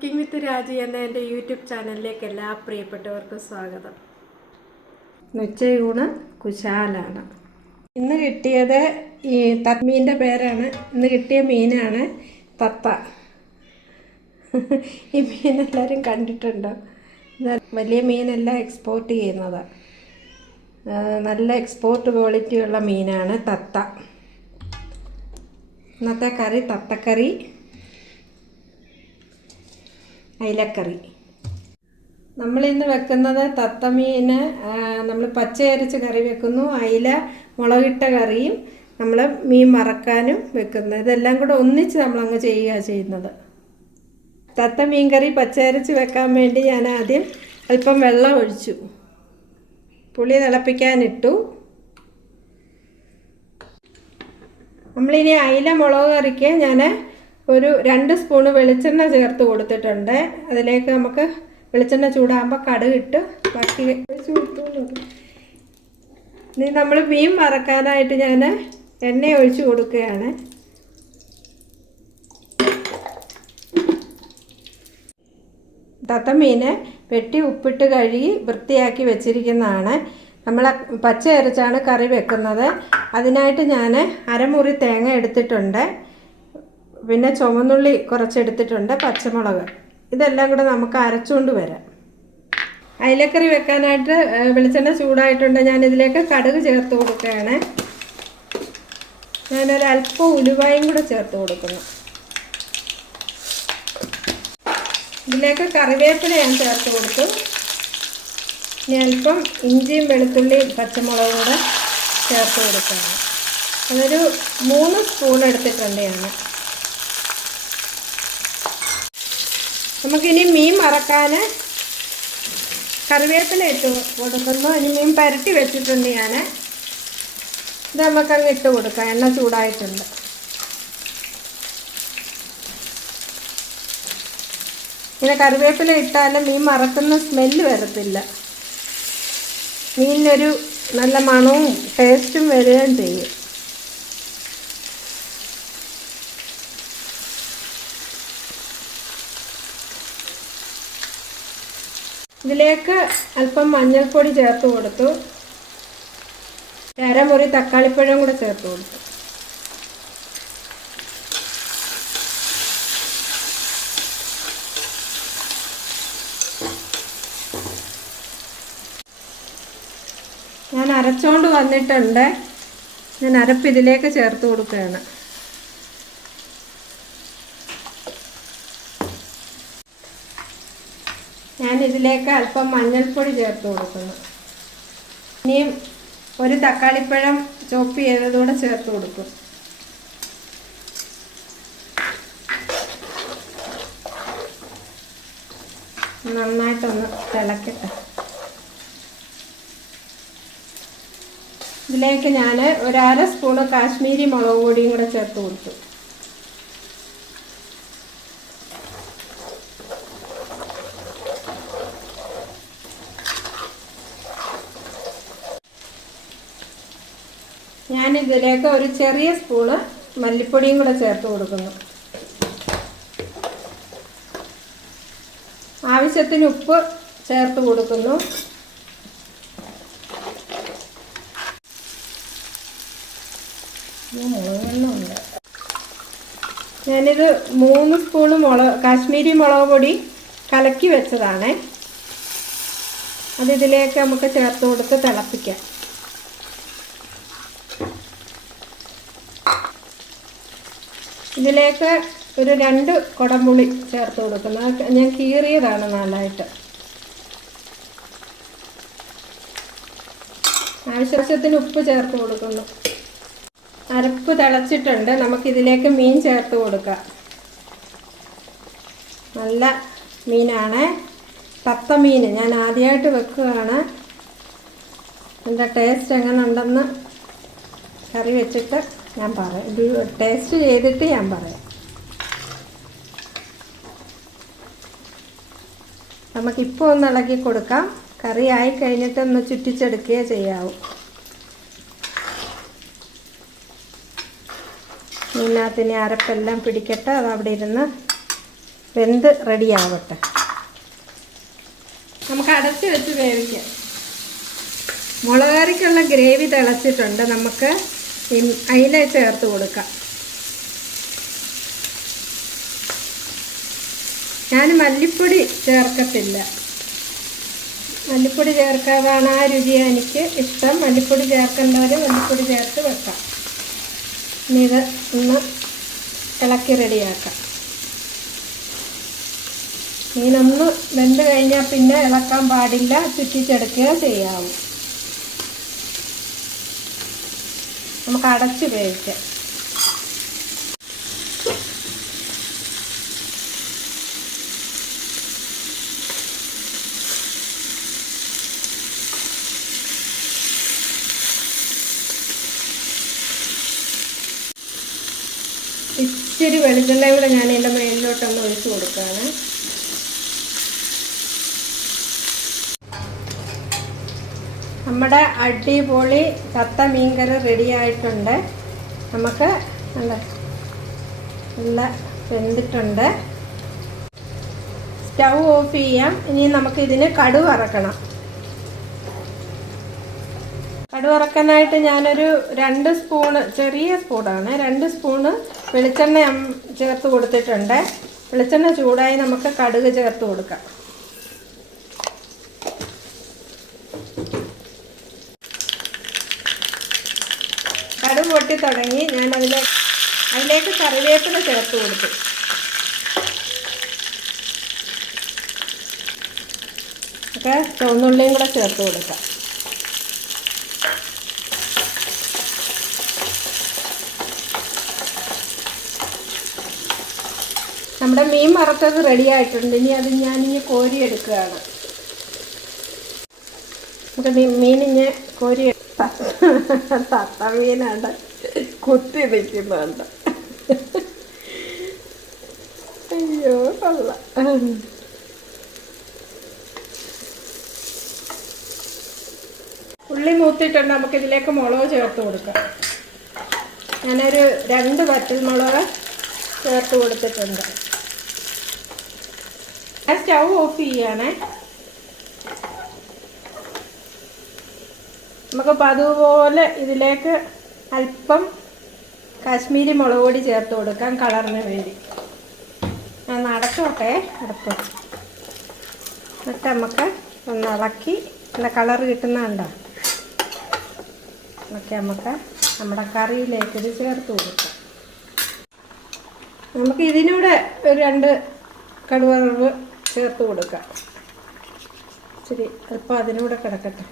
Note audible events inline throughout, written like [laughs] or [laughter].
Cooking വിത്ത് രാജി എന്ന എന്റെ യൂട്യൂബ് ചാനലിലേക്ക് എല്ലാ പ്രിയപ്പെട്ടവർക്കും സ്വാഗതം. ഉച്ചയൂണ് കുശാലാണ്. ഇന്ന് കിട്ടിയത് ഈ തത്മീന്റെ പേരാണ്. ഇന്ന് കിട്ടിയ മീനാണ് തത്ത. ഈ മീൻ എല്ലാവരും കണ്ടിട്ടുണ്ടോ? വലിയ മീനല്ല എക്സ്പോർട്ട് ചെയ്യുന്നത്. നല്ല എക്സ്പോർട്ട് ക്വാളിറ്റിയുള്ള മീനാണ് തത്ത. ഇന്നത്തെ കറി തത്തക്കറി. അയിലക്കറി. നമ്മളിന്ന് വെക്കുന്നത് തത്തമീന് നമ്മൾ പച്ചയരച്ച് കറി വെക്കുന്നു. അയില മുളകിട്ട കറിയും നമ്മൾ മീൻ മറക്കാനും വെക്കുന്നു. ഇതെല്ലാം കൂടെ ഒന്നിച്ച് നമ്മളങ്ങ് ചെയ്യുക ചെയ്യുന്നത്. തത്ത മീൻ കറി പച്ചയരച്ച് വെക്കാൻ വേണ്ടി ഞാൻ ആദ്യം അല്പം വെള്ളം ഒഴിച്ചു. പുളി തിളപ്പിക്കാനിട്ടു. നമ്മളിനി അയില മുളക് കറിക്ക് ഞാൻ ഒരു രണ്ട് സ്പൂണ് വെളിച്ചെണ്ണ ചേർത്ത് കൊടുത്തിട്ടുണ്ട്. അതിലേക്ക് നമുക്ക് വെളിച്ചെണ്ണ ചൂടാകുമ്പോൾ കടുകിട്ട് ബാക്കി ഇനി നമ്മൾ മീൻ വറക്കാനായിട്ട് ഞാൻ എണ്ണ ഒഴിച്ച് കൊടുക്കുകയാണ്. തത്തമീന് വെട്ടി ഉപ്പിട്ട് കഴുകി വൃത്തിയാക്കി വെച്ചിരിക്കുന്നതാണ്. നമ്മൾ പച്ച അരച്ചാണ് കറി വെക്കുന്നത്. അതിനായിട്ട് ഞാൻ അരമുറി തേങ്ങ എടുത്തിട്ടുണ്ട്. പിന്നെ ചുവന്നുള്ളി കുറച്ചെടുത്തിട്ടുണ്ട് പച്ചമുളക്. ഇതെല്ലാം കൂടെ നമുക്ക് അരച്ചുകൊണ്ട് വരാം. അയിലക്കറി വെക്കാനായിട്ട് വെളിച്ചെണ്ണ ചൂടായിട്ടുണ്ട്. ഞാൻ ഇതിലേക്ക് കടുക് ചേർത്ത് കൊടുക്കുകയാണ്. ഞാനൊരല്പം ഉലുവായും കൂടെ ചേർത്ത് കൊടുക്കുന്നു. ഇതിലേക്ക് കറിവേപ്പില ഞാൻ ചേർത്ത് കൊടുത്തു. ഇനി അല്പം ഇഞ്ചിയും വെളുത്തുള്ളിയും പച്ചമുളകും കൂടെ ചേർത്ത് കൊടുക്കുകയാണ്. അതൊരു മൂന്ന് സ്പൂൺ എടുത്തിട്ടുണ്ട് ഞാൻ. നമുക്കിനി മീൻ മറക്കാൻ കറിവേപ്പില ഇട്ട് കൊടുക്കുന്നു. ഇനി മീൻ പരട്ടി വെച്ചിട്ടുണ്ട് ഞാൻ. ഇത് നമുക്കങ്ങ് ഇട്ട് കൊടുക്കാം. എണ്ണ ചൂടായിട്ടുണ്ട്. ഇങ്ങനെ കറിവേപ്പില ഇട്ടാലും മീൻ മറക്കുന്ന സ്മെല്ല് വരത്തില്ല. മീനിനൊരു നല്ല മണവും ടേസ്റ്റും വരികയും ചെയ്യും. ഇതിലേക്ക് അല്പം മഞ്ഞൾപ്പൊടി ചേർത്ത് കൊടുത്തു. അരമുറി തക്കാളിപ്പഴം കൂടെ ചേർത്ത് കൊടുത്തു. ഞാൻ അരച്ചോണ്ട് വന്നിട്ടുണ്ട്. ഞാൻ അരപ്പ് ഇതിലേക്ക് ചേർത്ത് കൊടുക്കുകയാണ്. ഞാൻ ഇതിലേക്ക് അല്പം മഞ്ഞൾപ്പൊടി ചേർത്ത് കൊടുക്കുന്നു. ഇനിയും ഒരു തക്കാളിപ്പഴം ചോപ്പ് ചെയ്തതൂടെ ചേർത്ത് കൊടുക്കും. നന്നായിട്ടൊന്ന് തിളക്കട്ടെ. ഇതിലേക്ക് ഞാൻ ഒരു അര സ്പൂണ് കാശ്മീരി മുളക് പൊടിയും കൂടെ ചേർത്ത് കൊടുത്തു. ഞാൻ ഇതിലേക്ക് ഒരു ചെറിയ സ്പൂണ് മല്ലിപ്പൊടിയും കൂടെ ചേർത്ത് കൊടുക്കുന്നു. ആവശ്യത്തിന് ഉപ്പ് ചേർത്ത് കൊടുക്കുന്നു. ഞാനിത് മൂന്ന് സ്പൂണ് മുളക് കാശ്മീരി മുളക് പൊടി കലക്കി വെച്ചതാണ്. അതിതിലേക്ക് നമുക്ക് ചേർത്ത് കൊടുത്ത് തിളപ്പിക്കാം. ഇതിലേക്ക് ഒരു രണ്ട് കുടംപുളി ചേർത്ത് കൊടുക്കുന്നു. ഞാൻ കീറിയതാണ് നാലായിട്ട്. ആവശ്യത്തിന് ഉപ്പ് ചേർത്ത് കൊടുക്കുന്നു. അരപ്പ് തിളച്ചിട്ടുണ്ട്. നമുക്കിതിലേക്ക് മീൻ ചേർത്ത് കൊടുക്കാം. നല്ല മീനാണ്. തത്ത മീൻ ഞാൻ ആദ്യമായിട്ട് വെക്കുകയാണ്. എന്റെ ടേസ്റ്റ് എങ്ങനെ ഉണ്ടെന്ന് കറി വെച്ചിട്ട് ഞാൻ പറയാം. ഇത് ടേസ്റ്റ് ചെയ്തിട്ട് ഞാൻ പറയാം. നമുക്കിപ്പോൾ ഒന്ന് ഇളക്കി കൊടുക്കാം. കറി ആയി കഴിഞ്ഞിട്ട് ഒന്ന് ചുറ്റിച്ചെടുക്കുകയോ ചെയ്യാവൂ. ഇതിനകത്തിന് അരപ്പെല്ലാം പിടിക്കട്ടെ. അത് അവിടെ ഇരുന്ന് വെന്ത് റെഡിയാവട്ടെ നമുക്ക് അടച്ചു വെച്ച് വേവിക്കാം. മുളക് കറിക്കുള്ള ഗ്രേവി തിളച്ചിട്ടുണ്ട്. നമുക്ക് അയില ചേർത്ത് കൊടുക്കാം. ഞാൻ മല്ലിപ്പൊടി ചേർക്കത്തില്ല. മല്ലിപ്പൊടി ചേർക്കാതാണ് ആ രുചി. എനിക്ക് ഇഷ്ടം. മല്ലിപ്പൊടി ചേർക്കേണ്ടവർ മല്ലിപ്പൊടി ചേർത്ത് വെക്കാം. ഇനി ഇത് ഒന്ന് ഇളക്കി റെഡിയാക്കാം. മീനൊന്ന് വെന്ത് കഴിഞ്ഞാൽ പിന്നെ ഇളക്കാൻ പാടില്ല. ചുറ്റിച്ചെടുക്കുക ചെയ്യാവൂ നമുക്ക് അടച്ച് വേവിക്കാം ഇച്ചിരി വെളിച്ചെണ്ണ കൂടെ ഞാൻ എന്റെ മേലിലോട്ടൊന്ന് ഒഴിച്ചു കൊടുക്കുകയാണ്. നമ്മുടെ അടിപൊളി കത്ത മീൻകറി റെഡി ആയിട്ടുണ്ട്. നമുക്ക് നല്ല നല്ല വെന്തിട്ടുണ്ട്. സ്റ്റൗ ഓഫ് ചെയ്യാം. ഇനി നമുക്ക് ഇതിന് കടു വറക്കണം കടു വറക്കാനായിട്ട് ഞാനൊരു രണ്ട് സ്പൂണ് ചെറിയ സ്പൂണാണ് രണ്ട് സ്പൂണ് വെളിച്ചെണ്ണ ചേർത്ത് കൊടുത്തിട്ടുണ്ട്. വെളിച്ചെണ്ണ ചൂടായി നമുക്ക് കടുക് ചേർത്ത് കൊടുക്കാം. കടുക് പൊട്ടി തുടങ്ങി ഞാൻ അതിലെ അതിലേക്ക് കറിവേപ്പില ചേർത്ത് കൊടുത്തു. ഒക്കെ ചുവന്നുള്ളിയും കൂടെ ചേർത്ത് കൊടുക്കാം. നമ്മുടെ മീൻ വറുത്തത് റെഡി ആയിട്ടുണ്ട്. ഇനി അത് ഞാൻ ഇനി കോരിയെടുക്കുകയാണ്. നമുക്ക് മീൻ മീനിഞ്ഞ് കോരി [laughs] എടുത്ത- തത്ത മീനാണ്ട് കുത്തി നിൽക്കുന്നുണ്ട് അയ്യോ കൊള്ള. ഉള്ളി മൂത്തിട്ടുണ്ട്. നമുക്ക് ഇതിലേക്ക് മുളക് ചേർത്ത് കൊടുക്കാം. ഞാനൊരു രണ്ട് വറ്റൽ മുളക് ചേർത്ത് കൊടുത്തിട്ടുണ്ട്. സ്റ്റൗ ഓഫ് ചെയ്യണേ. നമുക്കിപ്പോൾ അതുപോലെ ഇതിലേക്ക് അല്പം കാശ്മീരി മുളക് പൊടി ചേർത്ത് കൊടുക്കാം കളറിന് വേണ്ടി. ഞാൻ അടച്ചോട്ടെ അടുപ്പം എന്നിട്ട് നമുക്ക് ഒന്ന് ഇളക്കി നല്ല കളർ കിട്ടുന്നുണ്ടോ എന്നൊക്കെ നമുക്ക് നമ്മുടെ കറിയിലേക്ക് ഇത് ചേർത്ത് കൊടുക്കാം. നമുക്ക് ഇതിനൂടെ ഒരു രണ്ട് കടുവറവ് ചേർത്ത് കൊടുക്കാം. ശരി അല്പം അതിനൂടെ കിടക്കട്ടെ.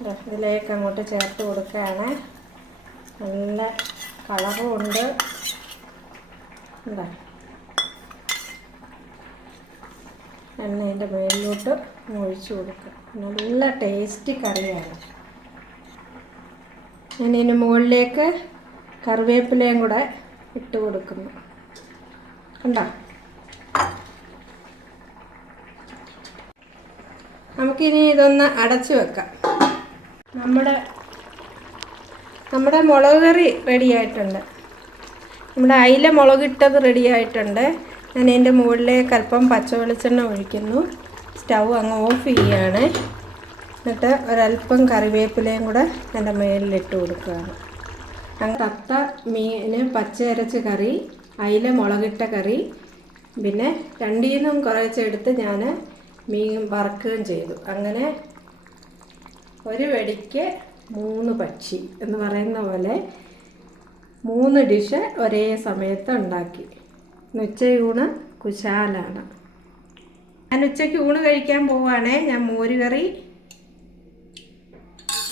ഇതിലേക്ക് അങ്ങോട്ട് ചേർത്ത് കൊടുക്കുകയാണ്. നല്ല കളറും ഉണ്ട് എന്താ എണ്ണേന്റെ മേലിലോട്ട് ഒഴിച്ചു കൊടുക്കുക. നല്ല ടേസ്റ്റി കറിയാണ്. ഞാൻ ഇതിന് മുകളിലേക്ക് കറിവേപ്പിലയും കൂടെ ഇട്ട് കൊടുക്കുന്നു. കണ്ടോ? നമുക്കിനി ഇതൊന്ന് അടച്ചു വെക്കാം. നമ്മുടെ നമ്മുടെ മുളക് കറി റെഡി ആയിട്ടുണ്ട്. നമ്മുടെ അയില മുളകിട്ടത് റെഡി ആയിട്ടുണ്ട്. ഞാൻ എന്റെ മുകളിലേക്ക് അല്പം പച്ച വെളിച്ചെണ്ണ ഒഴിക്കുന്നു. സ്റ്റൗ അങ്ങ് ഓഫ് ചെയ്യുകയാണ് എന്നിട്ട് ഒരല്പം കറിവേപ്പിലയും കൂടെ എന്റെ മേലിലിട്ട് കൊടുക്കുകയാണ്. അങ്ങനെ തത്ത മീന് പച്ചയരച്ച കറി അയില മുളകിട്ട കറി പിന്നെ രണ്ടിൽ നിന്നും കുറച്ചെടുത്ത് ഞാൻ മീൻ വറക്കുകയും ചെയ്തു. അങ്ങനെ ഒരു വെടിക്ക് മൂന്ന് പക്ഷി എന്ന് പറയുന്ന പോലെ മൂന്ന് ഡിഷ് ഒരേ സമയത്ത് ഉണ്ടാക്കി. ഉച്ചയൂണ് കുശാലാണ്. ഞാൻ ഉച്ചയ്ക്ക് ഊണ് കഴിക്കാൻ പോവുകയാണേ. ഞാൻ മോരുകറി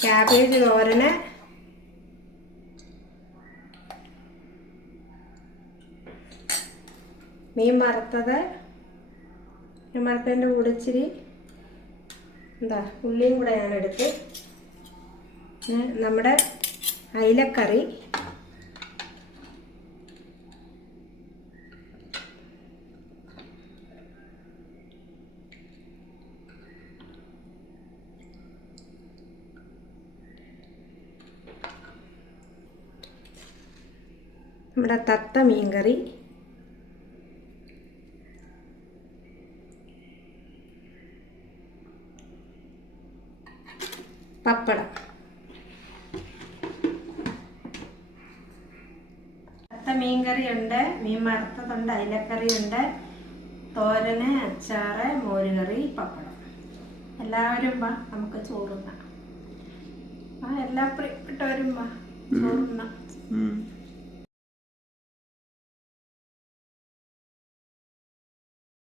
ക്യാബേജ് തോരന് മീൻ വറുത്തത് മീൻ വറുത്തതിന്റെ കൂടെ ഇച്ചിരി എന്താ ഉള്ളിയും കൂടെ പിന്നെ നമ്മുടെ അയിലക്കറി. നമ്മുടെ തത്ത മീൻകറി. പപ്പടം. തത്ത മീൻകറിയുണ്ട് മീൻ വറുത്തതുണ്ട് അയിലക്കറിയുണ്ട് തോരന് അച്ചാറ് മോരുകറി പപ്പടം. എല്ലാവരും വാ നമുക്ക് ചോറുണ്ണാം. ആ എല്ലാ പ്രിയപ്പെട്ടവരും വാ ചോറുണ്ണാം. ഉം.